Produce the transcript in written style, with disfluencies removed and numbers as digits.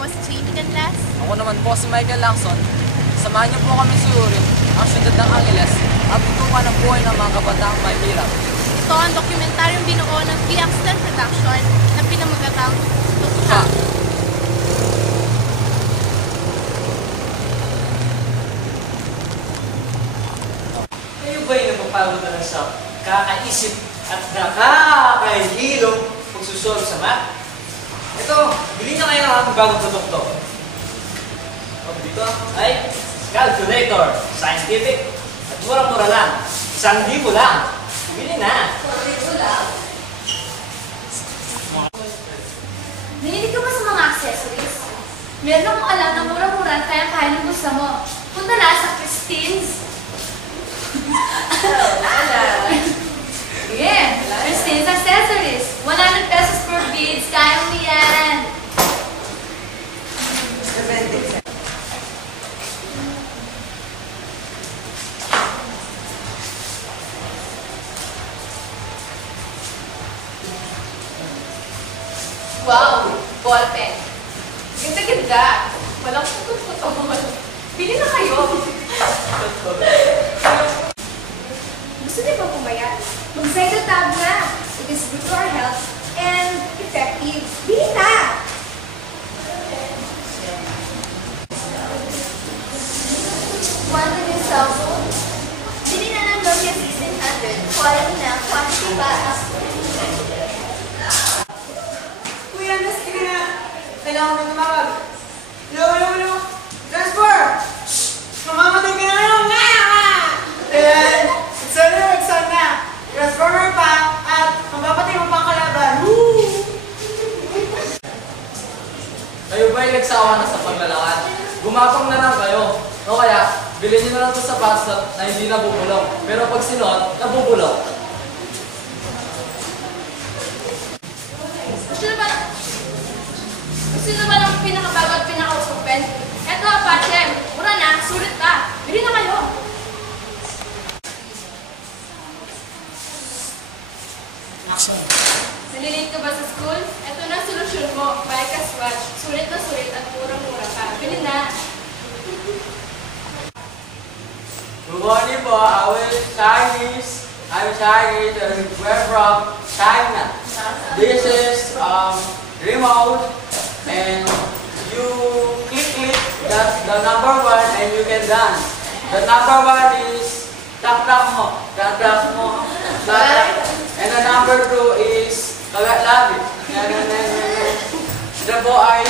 po si Jamie Canlas. Ako naman po si Michael Lacson. Samahan niyo po kami suyurin ang siyudad ng Angeles at tutukan ang buhay ng mga kabataang may hirap. Ito ang dokumentaryong binuo ng VXTEL Production na pinamagatang Tukha. Kayo ba'y napapagod na lang sa kakaisip at nakakahilong pagsusolve sa math? Ito, bilhin na kayo ng ating bagong produkto. Dito ay calculator, scientific, at mura-mura lang. 1,000 lang. Bili na. 1,000 lang? Nililig ka ba sa mga accessories? Meron akong alam na mura-mura at kaya-kaya ng gusto mo. Punta na sa Christine's. Yeah, Christine's Accessories. 100 pesos per beads. Kaya mo yan. Wow! Ballpen. Ganda-ganda. Walang putol-putol. Bili na kayo. Gusto niyo ba pumayat? Mag-Zyda Tab na. It is good to our health and effective. Bili na! Want a new cell phone? Bili na ng Nokia 1600. Quality na, quantity pa. Kuya, nasa ka na. Kailangan mo tumawag. Hello, hello, hello. Transfer! Mamamatay ka na lang. Ayan. Sana. Transformer pa at mapapatay mo pa ang kalaban. Woo! Kayo ba'y nagsawa na sa paglalakad? Gumapang na lang kayo. O kaya, bilhin niyo na lang ito sa pansot na hindi nabubulok. Pero pag sinuot, nabubulok. Gusto na ba ng pinakabago at pinaka-usong pen? Eto, Apache. Mura na. Sulit pa. Bili na kayo. Nalilate ka ba sa school? Eto na ang solusyon mo. Bike a swatch. Sulit na sulit at murang-mura pa. Bili na. Good morning po. I'm Chinese. We're from China. This is remote, and you click the number 1 and you can dance. The number 1 is tak mo, and the number 2 is kagat labit. The boy